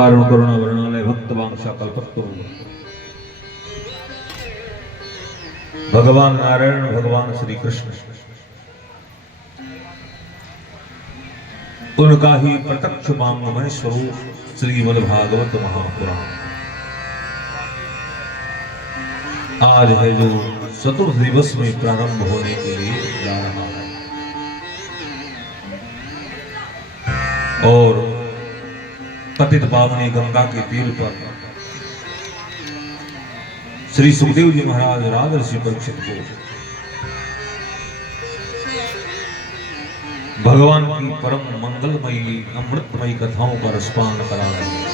कारण करुणा वर्णालय भक्त वांशा कल्पत्तो भगवान नारायण भगवान श्री कृष्ण उनका ही प्रत्यक्ष मांगमय स्वरूप श्रीमद् भागवत महापुराण आज है जो चतुर्थ दिवस में प्रारंभ होने के लिए जा रहा है और पतित पावनी गंगा के तीर पर श्री सुखदेव जी महाराज राजर्षि परीक्षित को भगवान की परम मंगलमयी अमृतमयी कथाओं का रसपान करा रहे हैं।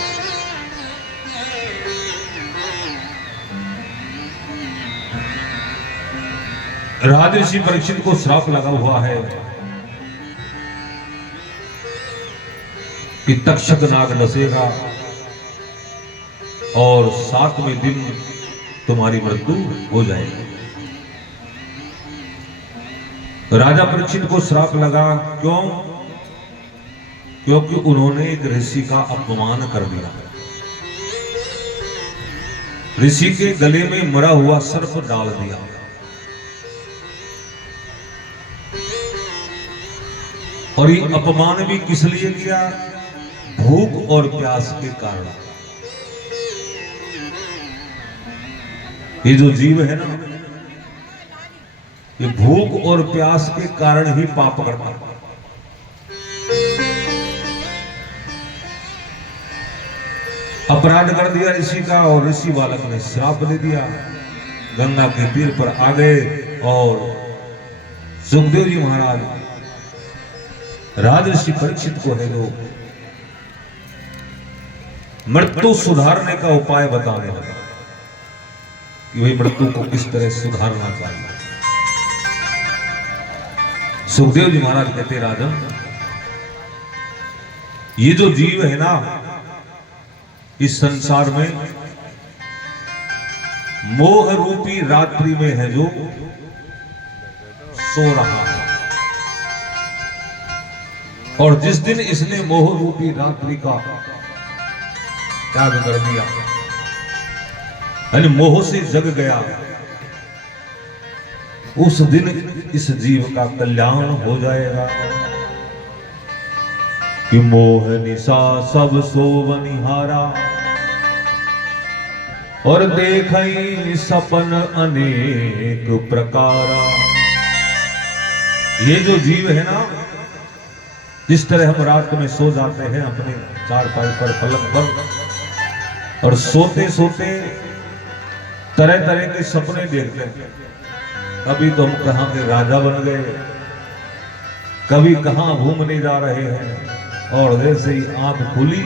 राजर्षि परीक्षित को श्राप लगा हुआ है कि तक्षक नाग डसेगा और 7वें दिन तुम्हारी मृत्यु हो जाएगी। राजा परीक्षित को श्राप लगा क्यों? क्योंकि उन्होंने एक ऋषि का अपमान कर दिया। ऋषि के गले में मरा हुआ सर्प डाल दिया। और ये अपमान भी किस लिए किया? भूख और प्यास के कारण। ये जो जीव है ना, ये भूख और प्यास के कारण ही पाप करता है। अपराध कर दिया ऋषि का और ऋषि बालक ने श्राप दे दिया। गंगा के तीर पर आ गए और सुखदेव जी महाराज राजर्षि परीक्षित को है जो मृत्यु सुधारने का उपाय बताने लगा कि भाई मृत्यु को किस तरह सुधारना चाहिए। सुखदेव जी महाराज कहते राजन, ये जो जीव है ना इस संसार में मोह रूपी रात्रि में है जो सो रहा है और जिस दिन इसने मोह रूपी रात्रि का त्याग कर दिया यानी मोह से जग गया, उस दिन इस जीव का कल्याण हो जाएगा। कि मोह निशा सब सोवनिहारा और देखई सपन अनेक प्रकारा। ये जो जीव है ना, जिस तरह हम रात में सो जाते हैं अपने चारपाई पर पलंग पर और सोते सोते तरह तरह के सपने देखते हैं। कभी तो हम कहां के राजा बन गए, कभी कहां घूमने जा रहे हैं और जैसे ही आंख खुली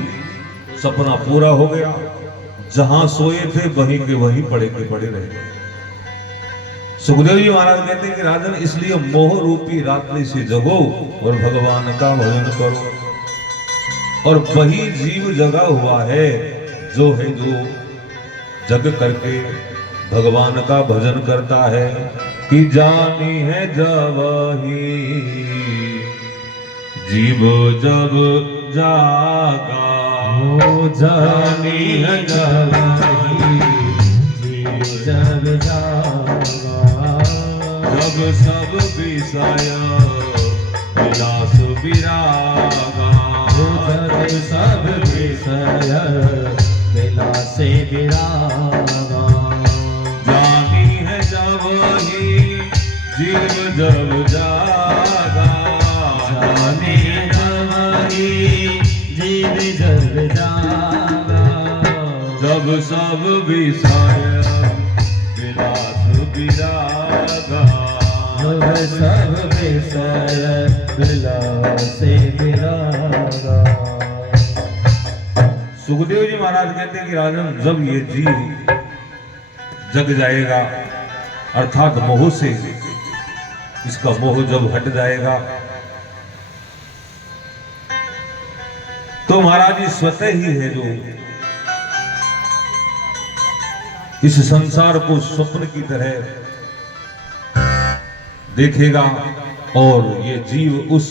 सपना पूरा हो गया। जहां सोए थे वहीं के वहीं पड़े के पड़े रहे। सुखदेव जी महाराज कहते हैं कि राजन, इसलिए मोह रूपी रात्रि से जगो और भगवान का भजन करो। और वही जीव जगा हुआ है जो है जो जग करके भगवान का भजन करता है। कि जानी है जब ही जीव जब जागा, हो जानी है जब ही जीव जब जागा। जब सब विषय विलास विरागा, जब सब विषय विलास विरागा। जानी है जब ही जीव जब जागा, जानी है जब ही जीव जब जागा। जब सब विषय विलास विरागा, जब सब विषय विलास विरागा। सुखदेव जी महाराज कहते हैं कि राजन, जब ये जीव जग जाएगा अर्थात मोह से इसका मोह जब हट जाएगा तो महाराज ये स्वतः ही है जो इस संसार को स्वप्न की तरह देखेगा और ये जीव उस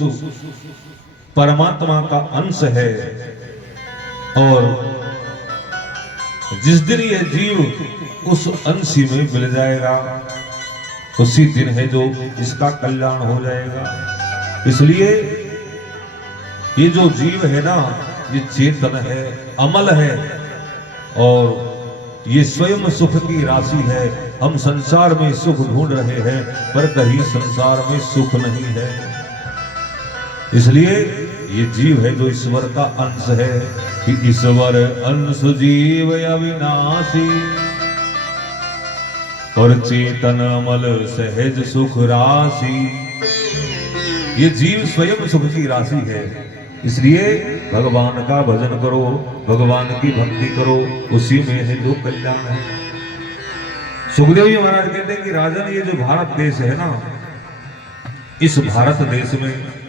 परमात्मा का अंश है और जिस दिन ये जीव उस अंशी में मिल जाएगा उसी दिन है जो इसका कल्याण हो जाएगा। इसलिए ये जो जीव है ना, ये चेतन है, अमल है और ये स्वयं सुख की राशि है। हम संसार में सुख ढूंढ रहे हैं पर कहीं संसार में सुख नहीं है। इसलिए ये जीव है जो ईश्वर का अंश है कि ईश्वर अंश जीव अविनाशी और चेतन अमल सहज सुख राशि। ये जीव स्वयं सुख की राशि है। इसलिए भगवान का भजन करो, भगवान की भक्ति करो, उसी में है जो कल्याण है। सुखदेव जी महाराज कहते हैं कि राजन, ये जो भारत देश है ना, इस भारत देश में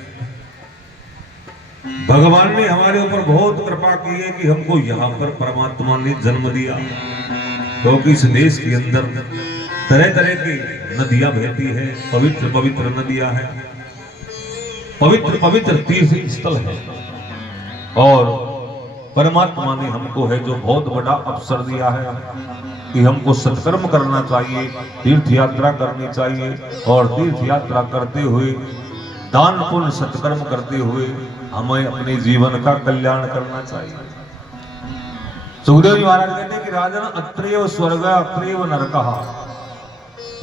भगवान ने हमारे ऊपर बहुत कृपा की है कि हमको यहाँ पर परमात्मा ने जन्म दिया। क्योंकि इस देश के अंदर तरह तरह की नदियां बहती है, पवित्र पवित्र नदियां हैं, पवित्र पवित्र तीर्थ स्थल है और परमात्मा ने हमको है जो बहुत बड़ा अवसर दिया है कि हमको सत्कर्म करना चाहिए, तीर्थ यात्रा करनी चाहिए और तीर्थ यात्रा करते हुए दान पुण्य सत्कर्म करते हुए हमें अपने जीवन का कल्याण करना चाहिए। सुखदेव जी महाराज कहते हैं कि राजन, अत्रैव स्वर्ग अत्रैव नरकः,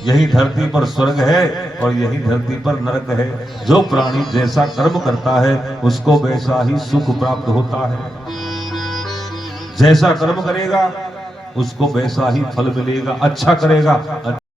यही धरती पर स्वर्ग है और यही धरती पर नरक है। जो प्राणी जैसा कर्म करता है उसको वैसा ही सुख प्राप्त होता है। जैसा कर्म करेगा उसको वैसा ही फल मिलेगा। अच्छा करेगा